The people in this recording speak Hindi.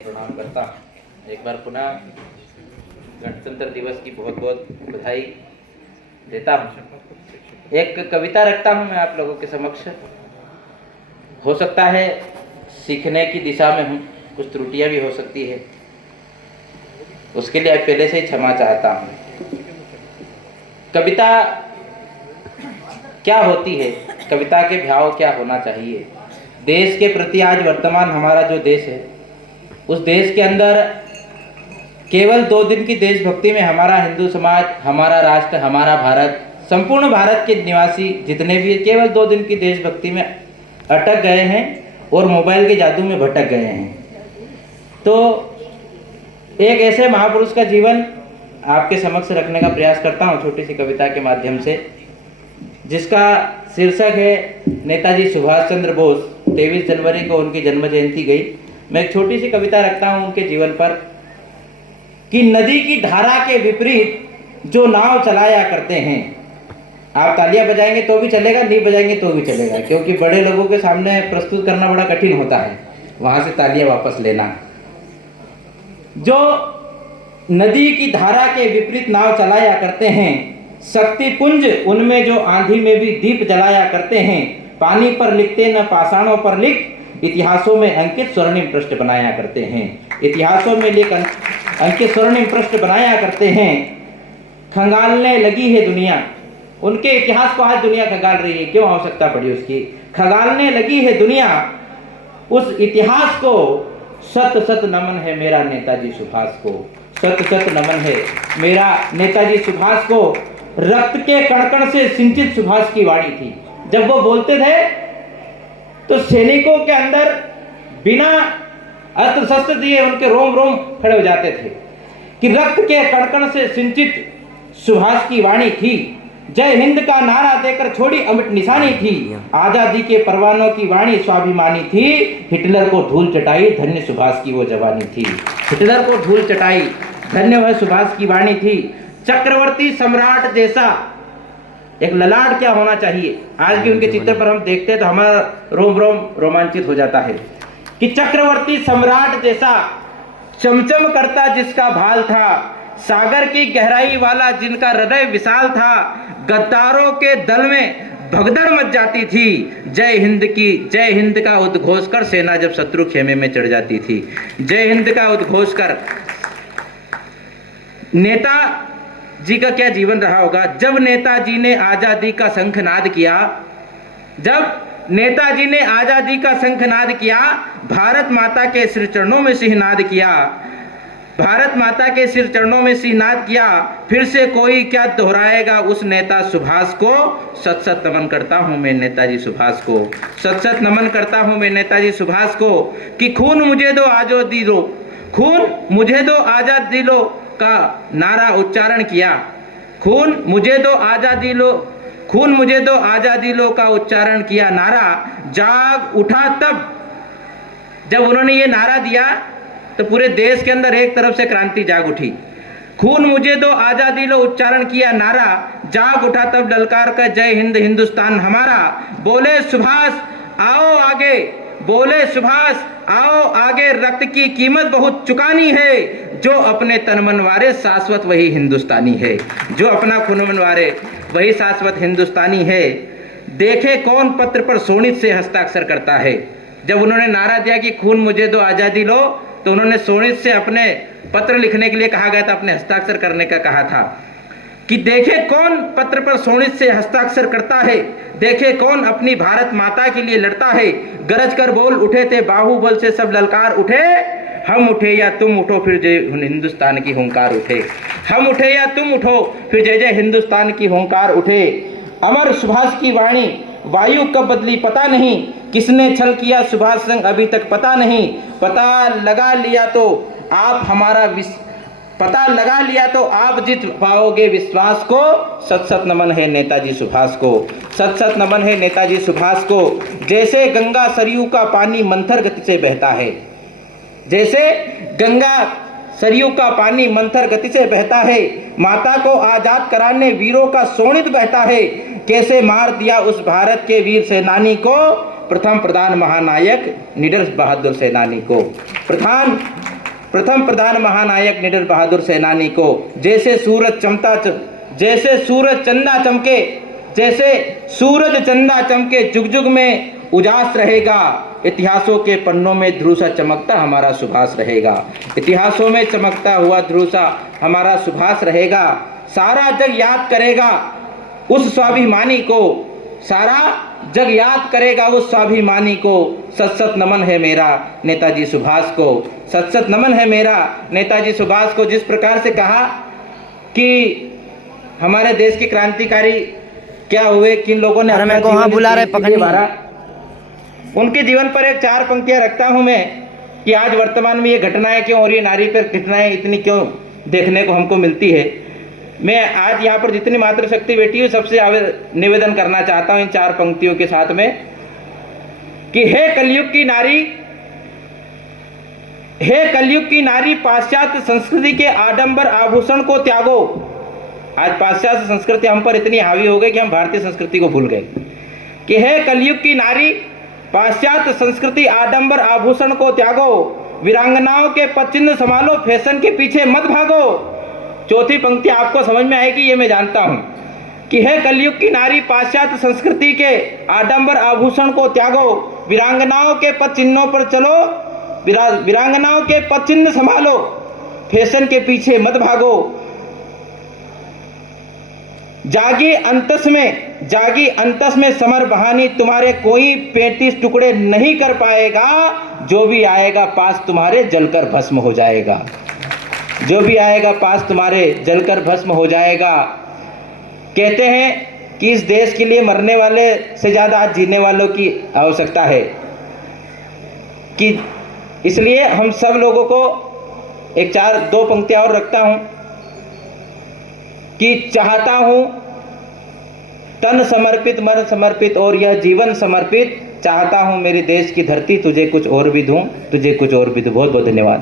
प्रणाम करता हूँ। एक बार पुनः गणतंत्र दिवस की बहुत बहुत बधाई देता हूँ। एक कविता रखता हूँ मैं आप लोगों के समक्ष। हो सकता है सीखने की दिशा में हूँ, कुछ त्रुटियाँ भी हो सकती है, उसके लिए पहले से ही क्षमा चाहता हूँ। कविता क्या होती है, कविता के भाव क्या होना चाहिए, देश के प्रति आज वर्तमान हमारा जो देश है, उस देश के अंदर केवल 2 दिन की देशभक्ति में हमारा हिंदू समाज, हमारा राष्ट्र, हमारा भारत, संपूर्ण भारत के निवासी जितने भी केवल 2 दिन की देशभक्ति में अटक गए हैं और मोबाइल के जादू में भटक गए हैं। तो एक ऐसे महापुरुष का जीवन आपके समक्ष रखने का प्रयास करता हूँ छोटी सी कविता के माध्यम से, जिसका शीर्षक है नेताजी सुभाष चंद्र बोस। 23 जनवरी को उनकी जन्म जयंती गई। मैं एक छोटी सी कविता रखता हूँ उनके जीवन पर कि नदी की धारा के विपरीत जो नाव चलाया करते हैं। आप तालियां बजाएंगे तो भी चलेगा, नहीं बजाएंगे तो भी चलेगा, क्योंकि बड़े लोगों के सामने प्रस्तुत करना बड़ा कठिन होता है, वहां से तालियां वापस लेना। जो नदी की धारा के विपरीत नाव चलाया करते हैं, शक्ति पुंज उनमें जो आंधी में भी दीप जलाया करते हैं, पानी पर लिखते न पाषाणों पर लिख, इतिहासों में अंकित स्वर्णिम पृष्ठ बनाया करते हैं। इतिहासों में लिख अंकित स्वर्णिम पृष्ठ बनाया करते हैं। खंगालने लगी है दुनिया, उनके इतिहास को आज दुनिया खंगाल रही है, क्यों आवश्यकता पड़ी उसकी। खंगालने लगी है दुनिया उस इतिहास को, सत सत नमन है मेरा नेताजी सुभाष को, सत सत नमन है मेरा नेताजी सुभाष को। रक्त के कणकण से सिंचित सुभाष की वाणी थी। जब वो बोलते थे तो सैनिकों के अंदर बिना अस्त्र शस्त्र दिए उनके रोम रोम खड़े हो जाते थे कि रक्त के कणकण से सिंचित सुभाष की वाणी थी। जय हिंद का नारा देकर छोड़ी अमिट निशानी थी। आजादी के परवानों की वाणी स्वाभिमानी थी। हिटलर को धूल चटाई धन्य सुभाष की वो जवानी थी। हिटलर को धूल चटाई धन्य वह सुभाष की वाणी थी। चक्रवर्ती सम्राट जैसा एक ललाट क्या होना चाहिए। आज भी उनके चित्र पर हम देखते हैं तो हमारा रोम रोम रोमांचित हो जाता है कि चक्रवर्ती सम्राट जैसा चमचम करता जिसका भाल था, सागर की गहराई वाला जिनका हृदय विशाल था, गद्दारों के दल में भगदड़ मच जाती थी। जय हिंद का उद्घोष कर सेना जब शत्रु खेमे में चढ़ जाती थी। जय हिंद का उद्घोष कर। नेता जी का क्या जीवन रहा होगा। जब नेताजी ने आजादी का शंखनाद किया, जब नेताजी ने आजादी का शंखनाद किया, भारत माता के सिर चरणों में सिंहनाद किया, भारत माता के सिर चरणों में सिंहनाद किया, फिर से कोई क्या दोहराएगा उस नेता सुभाष को। सत सत नमन करता हूं मैं नेताजी सुभाष को, सत सत नमन करता हूं मैं नेताजी सुभाष को। कि खून मुझे दो आजादी दो, खून मुझे दो आजादी लो का नारा उच्चारण किया। खून मुझे दो आजादी लो, खून मुझे दो आजादी लो का उच्चारण किया नारा। जाग उठा तब जब उन्होंने ये नारा दिया तो पूरे देश के अंदर एक तरफ से क्रांति जाग उठी। खून मुझे दो आजादी लो उच्चारण किया नारा, जाग उठा तब ललकार का जय हिंद हिंदुस्तान हमारा। बोले सुभाष आओ आगे, बोले सुभाष आओ आगे, रक्त की कीमत बहुत चुकानी है। जो अपने तन मन वारे शाश्वत वही हिंदुस्तानी है, जो अपना खून मनवारे वही शाश्वत हिंदुस्तानी है। देखे कौन पत्र पर सोनित से हस्ताक्षर करता है। जब उन्होंने नारा दिया कि खून मुझे दो आजादी लो, तो उन्होंने सोनित से अपने पत्र लिखने के लिए कहा गया था, अपने हस्ताक्षर करने का कहा था कि देखे कौन पत्र पर सोनित से हस्ताक्षर करता है, देखे कौन अपनी भारत माता के लिए लड़ता है। गरज कर बोल उठे थे बाहुबल से सब ललकार उठे, हम उठे या तुम उठो फिर जय हिंदुस्तान की हुंकार उठे। हम उठे या तुम उठो फिर जय जय हिंदुस्तान की हुंकार उठे। अमर सुभाष की वाणी वायु कब बदली पता नहीं, किसने छल किया सुभाष संग अभी तक पता नहीं। पता लगा लिया तो आप जीत पाओगे विश्वास को। सत सत नमन है नेताजी सुभाष को, सत सत नमन है नेताजी सुभाष को। जैसे गंगा सरयू का पानी मंथर गति से बहता है, जैसे गंगा सरयू का पानी मंथर गति से बहता है, माता को आजाद कराने वीरों का सोनित बहता है। कैसे मार दिया उस भारत के वीर सेनानी को, प्रथम प्रधान महानायक निडर बहादुर सेनानी को। प्रधान प्रथम प्रधान महानायक निडर बहादुर सेनानी को, जैसे सूरज चंदा चमके जुग जुग में उजास रहेगा, इतिहासों के पन्नों में ध्रुव सा चमकता हमारा सुभाष रहेगा। इतिहासों में चमकता हुआ ध्रुव सा हमारा सुभाष रहेगा। सारा जग याद करेगा उस स्वाभिमानी को, सारा जग याद करेगा उस स्वाभिमानी को। सत सत नमन है मेरा नेताजी सुभाष को, सत सत नमन है मेरा नेताजी सुभाष को। जिस प्रकार से कहा कि हमारे देश के क्रांतिकारी क्या हुए, किन लोगों ने अपना जीवन बुला रहे भरा, उनके जीवन पर एक 4 पंक्तियां रखता हूं मैं कि आज वर्तमान में ये घटनाएं क्यों और ये नारी पर घटनाएं इतनी क्यों देखने को हमको मिलती है। मैं आज यहाँ पर जितनी मातृशक्ति बैठी हूँ सबसे निवेदन करना चाहता हूँ इन 4 पंक्तियों के साथ में कि हे कलयुग की नारी पाश्चात्य संस्कृति के आडंबर आभूषण को त्यागो। आज पाश्चात्य संस्कृति हम पर इतनी हावी हो गई कि हम भारतीय संस्कृति को भूल गए। कि हे कलयुग की नारी पाश्चात्य संस्कृति आडंबर आभूषण को त्यागो, वीरांगनाओं के पद चिन्ह संभालो, फैशन के पीछे मत भागो। चौथी पंक्ति आपको समझ में आएगी, ये मैं जानता हूं कि हे कलयुग की नारी पाश्चात्य संस्कृति के आडंबर आभूषण को त्यागो, वीरांगनाओं के पद चिन्हों पर चलो, वीरांगनाओं के पद चिन्ह संभालो, फैशन के पीछे मत भागो। जागी अंतस में समर बहानी, तुम्हारे कोई 35 टुकड़े नहीं कर पाएगा, जो भी आएगा पास तुम्हारे जलकर भस्म हो जाएगा, जो भी आएगा पास तुम्हारे जलकर भस्म हो जाएगा। कहते हैं कि इस देश के लिए मरने वाले से ज्यादा आज जीने वालों की आवश्यकता है, कि इसलिए हम सब लोगों को एक 2 पंक्तियां और रखता हूं कि चाहता हूं तन समर्पित, मन समर्पित और यह जीवन समर्पित, चाहता हूं मेरे देश की धरती तुझे कुछ और भी दूं, तुझे कुछ और भी दूं। बहुत बहुत धन्यवाद।